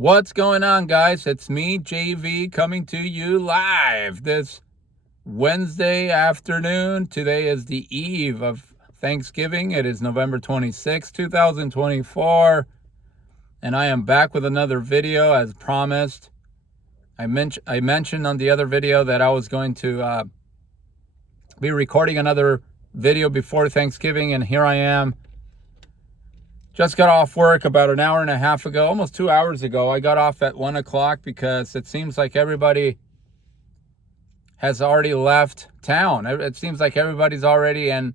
What's going on, guys? It's me, JV, coming to you live this Wednesday afternoon. Today is the eve of Thanksgiving. It is November 26, 2024, and I am back with another video as promised. I mentioned on the other video that I was going to be recording another video before Thanksgiving, and here I am. Just got off work about an hour and a half ago, almost 2 hours ago. I got off at 1 o'clock because it seems like everybody has already left town. It seems like everybody's already on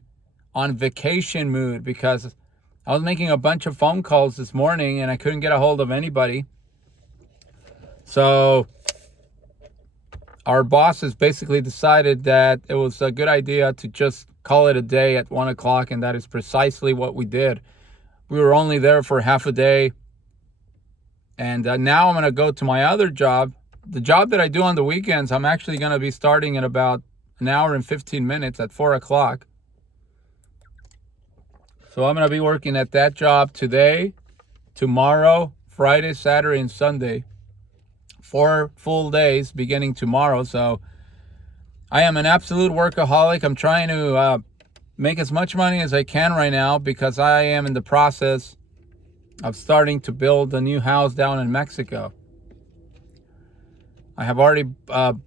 vacation mood because I was making a bunch of phone calls this morning and I couldn't get a hold of anybody. So our bosses basically decided that it was a good idea to just call it a day at 1 o'clock, and that is precisely what we did. We were only there for half a day. And now I'm going to go to my other job. The job that I do on the weekends, I'm actually going to be starting in about an hour and 15 minutes at 4 o'clock. So I'm going to be working at that job today, tomorrow, Friday, Saturday, and Sunday. 4 full days beginning tomorrow. So I am an absolute workaholic. I'm trying to make as much money as I can right now because I am in the process of starting to build a new house down in Mexico. I have already bought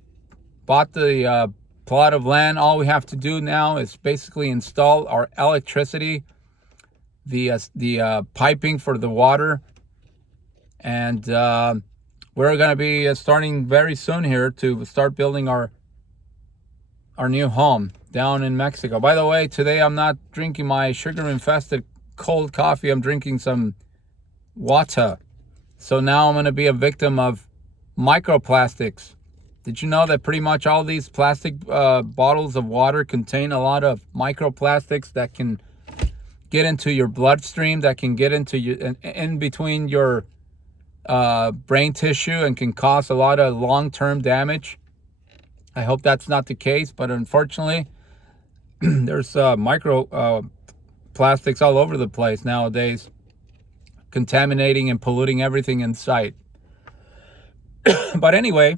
the plot of land. All we have to do now is basically install our electricity, the piping for the water, and we're going to be starting very soon here to start building our new home down in Mexico. By the way, today I'm not drinking my sugar-infested cold coffee. I'm drinking some water. So now I'm going to be a victim of microplastics. Did you know that pretty much all these plastic bottles of water contain a lot of microplastics that can get into your bloodstream, that can get into your in between your brain tissue and can cause a lot of long-term damage? I hope that's not the case, but unfortunately, there's micro plastics all over the place nowadays, contaminating and polluting everything in sight. But anyway,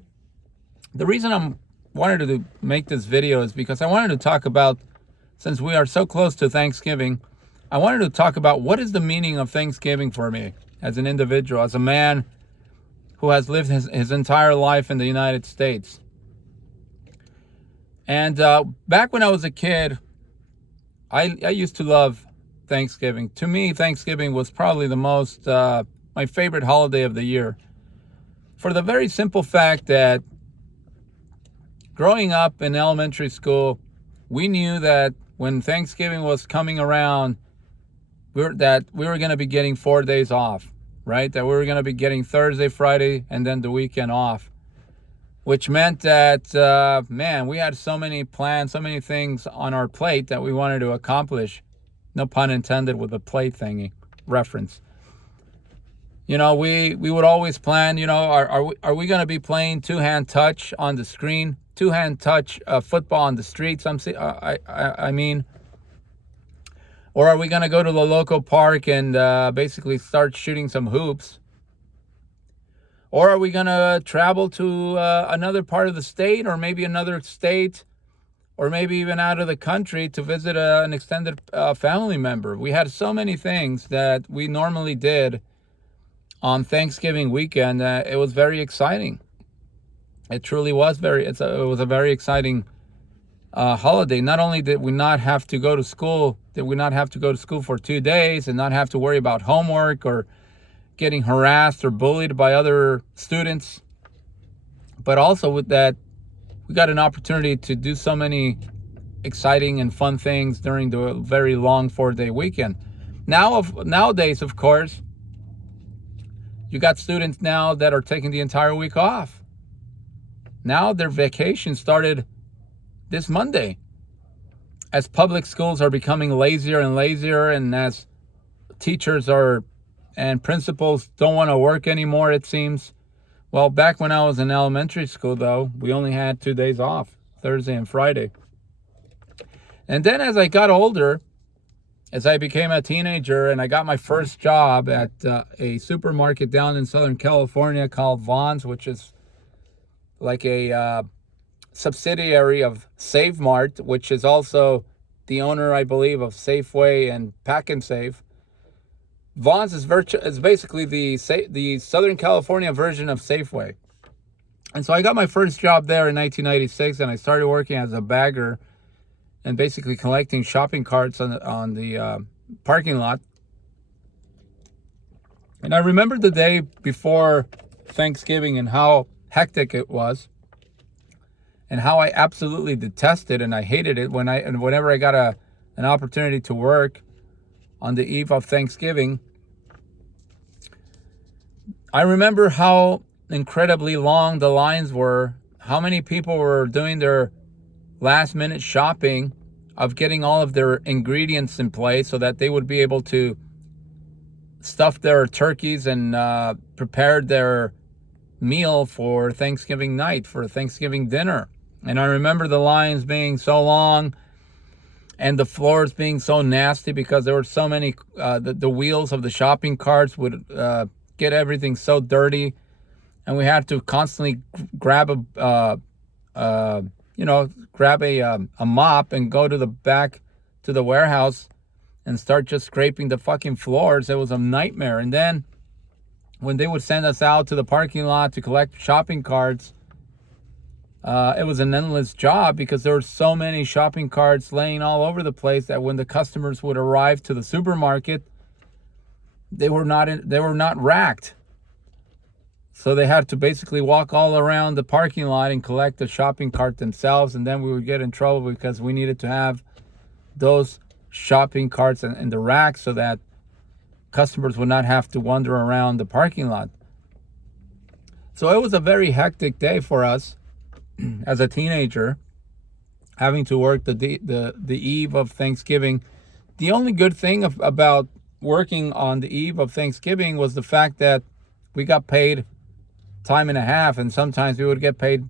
the reason I wanted to make this video is because I wanted to talk about, since we are so close to Thanksgiving, I wanted to talk about what is the meaning of Thanksgiving for me as an individual, as a man who has lived his entire life in the United States. And back when I was a kid, I used to love Thanksgiving. To me, Thanksgiving was probably the most, my favorite holiday of the year. For the very simple fact that growing up in elementary school, we knew that when Thanksgiving was coming around, we were going to be getting 4 days off, right? That we were going to be getting Thursday, Friday, and then the weekend off. Which meant that, man, we had so many plans, so many things on our plate that we wanted to accomplish. No pun intended with the plate thingy reference. You know, we would always plan, you know, are we going to be playing two-hand touch on the screen? Two-hand touch football on the streets, I mean. Or are we going to go to the local park and basically start shooting some hoops? Or are we going to travel to another part of the state, or maybe another state, or maybe even out of the country to visit an extended family member? We had so many things that we normally did on Thanksgiving weekend. It was very exciting. It truly was it was a very exciting holiday. Not only did we not have to go to school, for 2 days and not have to worry about homework or getting harassed or bullied by other students, but also with that, we got an opportunity to do so many exciting and fun things during the very long 4-day weekend. Nowadays, of course, you got students now that are taking the entire week off. Now their vacation started this Monday. As public schools are becoming lazier and lazier, and as teachers and principals don't want to work anymore, it seems. Well, back when I was in elementary school, though, we only had 2 days off, Thursday and Friday. And then as I got older, as I became a teenager and I got my first job at a supermarket down in Southern California called Vons, which is like a subsidiary of Save Mart, which is also the owner, I believe, of Safeway and Pack and Save. Vons is basically the Southern California version of Safeway. And so I got my first job there in 1996, and I started working as a bagger and basically collecting shopping carts on the parking lot. And I remember the day before Thanksgiving and how hectic it was, and how I absolutely detested and I hated it whenever I got an opportunity to work on the eve of Thanksgiving. I remember how incredibly long the lines were, how many people were doing their last minute shopping of getting all of their ingredients in place so that they would be able to stuff their turkeys and prepare their meal for Thanksgiving night, for Thanksgiving dinner. And I remember the lines being so long and the floors being so nasty because there were so many, the wheels of the shopping carts would get everything so dirty. And we had to constantly grab a mop and go to the back to the warehouse and start just scraping the fucking floors. It was a nightmare. And then when they would send us out to the parking lot to collect shopping carts, it was an endless job because there were so many shopping carts laying all over the place that when the customers would arrive to the supermarket, they were not racked. So they had to basically walk all around the parking lot and collect the shopping cart themselves, and then we would get in trouble because we needed to have those shopping carts in the rack so that customers would not have to wander around the parking lot. So it was a very hectic day for us as a teenager, having to work the eve of Thanksgiving. The only good thing about working on the eve of Thanksgiving was the fact that we got paid time and a half, and sometimes we would get paid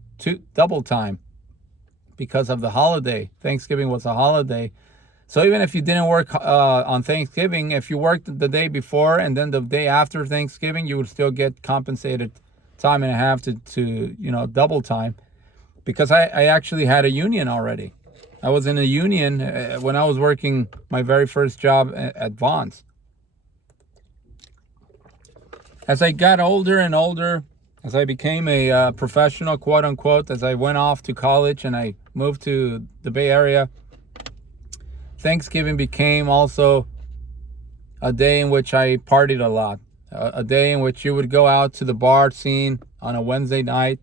double time because of the holiday. Thanksgiving was a holiday. So even if you didn't work on Thanksgiving, if you worked the day before and then the day after Thanksgiving, you would still get compensated time and a half to double time. Because I actually had a union already. I was in a union when I was working my very first job at Vons. As I got older and older, as I became a professional, quote unquote, as I went off to college and I moved to the Bay Area, Thanksgiving became also a day in which I partied a lot. A day in which you would go out to the bar scene on a Wednesday night,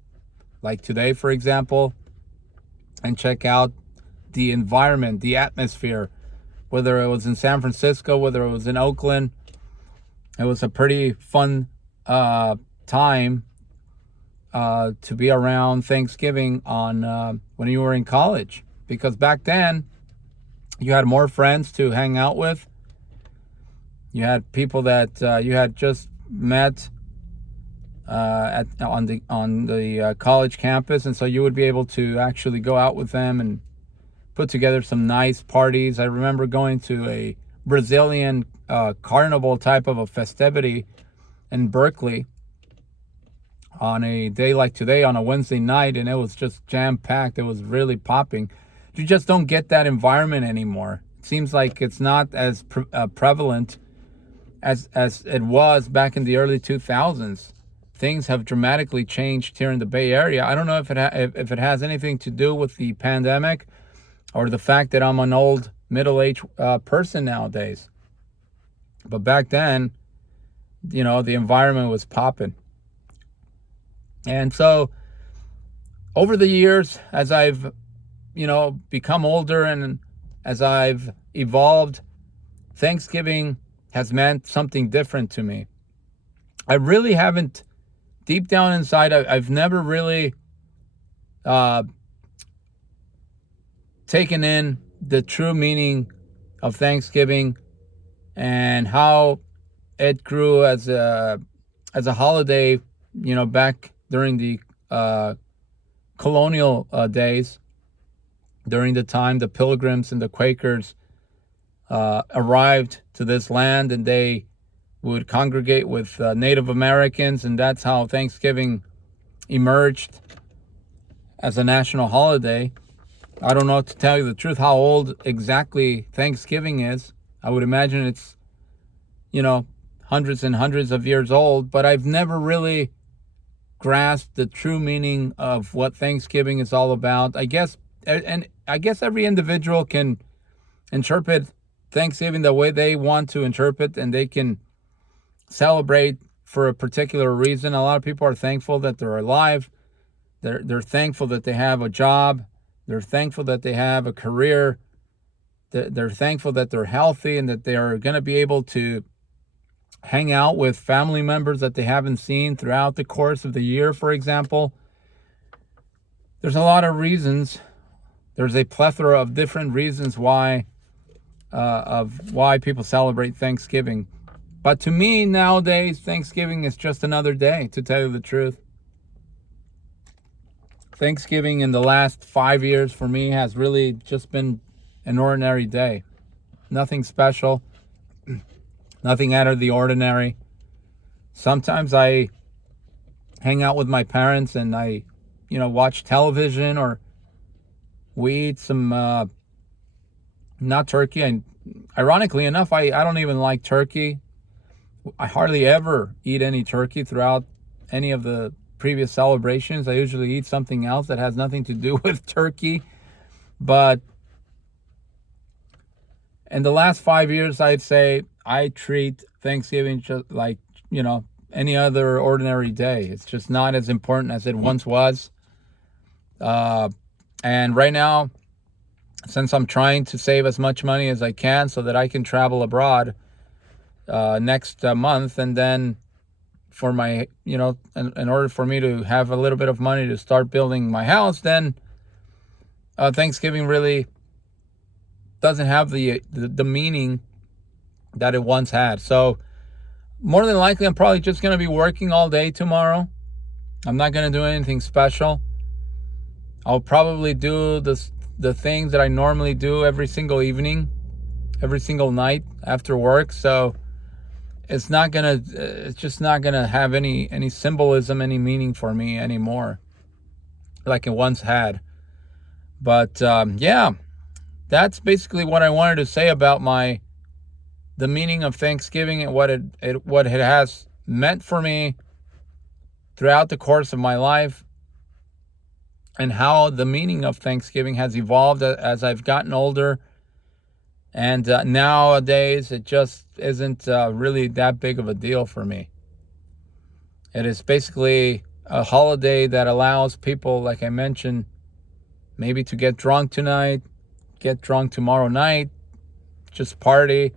like today, for example, and check out the environment, the atmosphere, whether it was in San Francisco, whether it was in Oakland. It was a pretty fun time to be around Thanksgiving on when you were in college, because back then you had more friends to hang out with. You had people that you had just met on the college campus, and so you would be able to actually go out with them and put together some nice parties. I remember going to a Brazilian carnival type of a festivity in Berkeley on a day like today on a Wednesday night, and it was just jam-packed. It was really popping. You just don't get that environment anymore. It seems like it's not as prevalent as it was back in the early 2000s. Things have dramatically changed here in the Bay Area. I don't know if it has anything to do with the pandemic or the fact that I'm an old middle-aged person nowadays. But back then, the environment was popping. And so over the years, as I've, become older and as I've evolved, Thanksgiving has meant something different to me. I really haven't, deep down inside, I've never really taken in the true meaning of Thanksgiving and how it grew as a holiday, back during the colonial days, during the time the Pilgrims and the Quakers arrived to this land, and they would congregate with Native Americans, and that's how Thanksgiving emerged as a national holiday. I don't know, to tell you the truth, how old exactly Thanksgiving is. I would imagine it's, hundreds and hundreds of years old, but I've never really grasped the true meaning of what Thanksgiving is all about. I guess every individual can interpret Thanksgiving the way they want to interpret, and they can celebrate for a particular reason. A lot of people are thankful that they're alive. They're thankful that they have a job. They're thankful that they have a career. They're thankful that they're healthy and that they are going to be able to hang out with family members that they haven't seen throughout the course of the year, for example. There's a lot of reasons. There's a plethora of different reasons why people celebrate Thanksgiving. But to me, nowadays, Thanksgiving is just another day, to tell you the truth. Thanksgiving in the last 5 years for me has really just been an ordinary day. Nothing special, nothing out of the ordinary. Sometimes I hang out with my parents and I, watch television, or we eat some, not turkey. And ironically enough, I don't even like turkey. I hardly ever eat any turkey throughout any of the previous celebrations. I usually eat something else that has nothing to do with turkey. But in the last 5 years, I'd say I treat Thanksgiving just like, any other ordinary day. It's just not as important as it once was. And right now, since I'm trying to save as much money as I can so that I can travel abroad next month, and then for my, in order for me to have a little bit of money to start building my house, then Thanksgiving really doesn't have the meaning that it once had. So more than likely, I'm probably just going to be working all day tomorrow. I'm not going to do anything special. I'll probably do the things that I normally do every single evening, every single night after work. So it's just not gonna have any symbolism, any meaning for me anymore, like it once had. But yeah, that's basically what I wanted to say about the meaning of Thanksgiving and what it has meant for me throughout the course of my life, and how the meaning of Thanksgiving has evolved as I've gotten older. And nowadays, it just isn't really that big of a deal for me. It is basically a holiday that allows people, like I mentioned, maybe to get drunk tonight, get drunk tomorrow night, just party,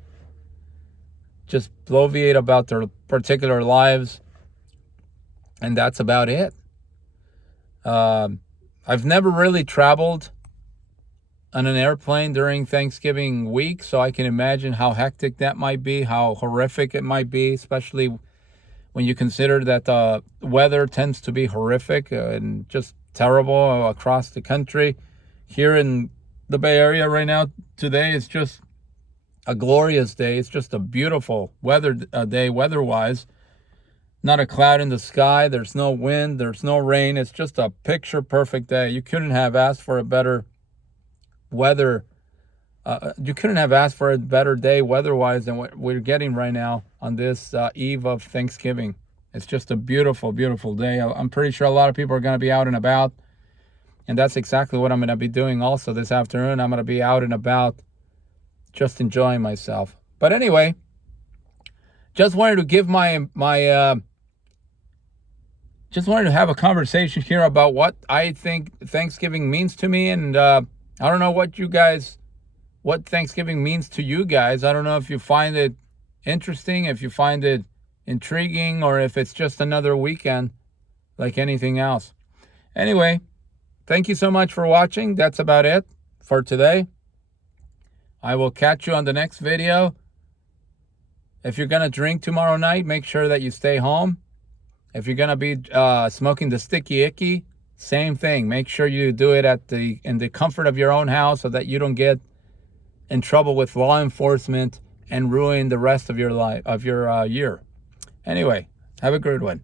just bloviate about their particular lives, and that's about it. I've never really traveled on an airplane during Thanksgiving week, so I can imagine how hectic that might be, how horrific it might be, especially when you consider that the weather tends to be horrific and just terrible across the country. Here in the Bay Area right now, today is just a glorious day. It's just a beautiful day weather-wise. Not a cloud in the sky. There's no wind. There's no rain. It's just a picture-perfect day. You couldn't have asked for a better weather. You couldn't have asked for a better day weather-wise than what we're getting right now on this eve of Thanksgiving. It's just a beautiful, beautiful day. I'm pretty sure a lot of people are going to be out and about, and that's exactly what I'm going to be doing also this afternoon. I'm going to be out and about just enjoying myself. But anyway, just wanted to give just wanted to have a conversation here about what I think Thanksgiving means to me. And I don't know what Thanksgiving means to you guys. I don't know if you find it interesting, if you find it intriguing, or if it's just another weekend like anything else. Anyway, thank you so much for watching. That's about it for today. I will catch you on the next video. If you're going to drink tomorrow night, make sure that you stay home. If you're going to be smoking the sticky icky, same thing. Make sure you do it in the comfort of your own house so that you don't get in trouble with law enforcement and ruin the rest of your life, of your year. Anyway, have a good one.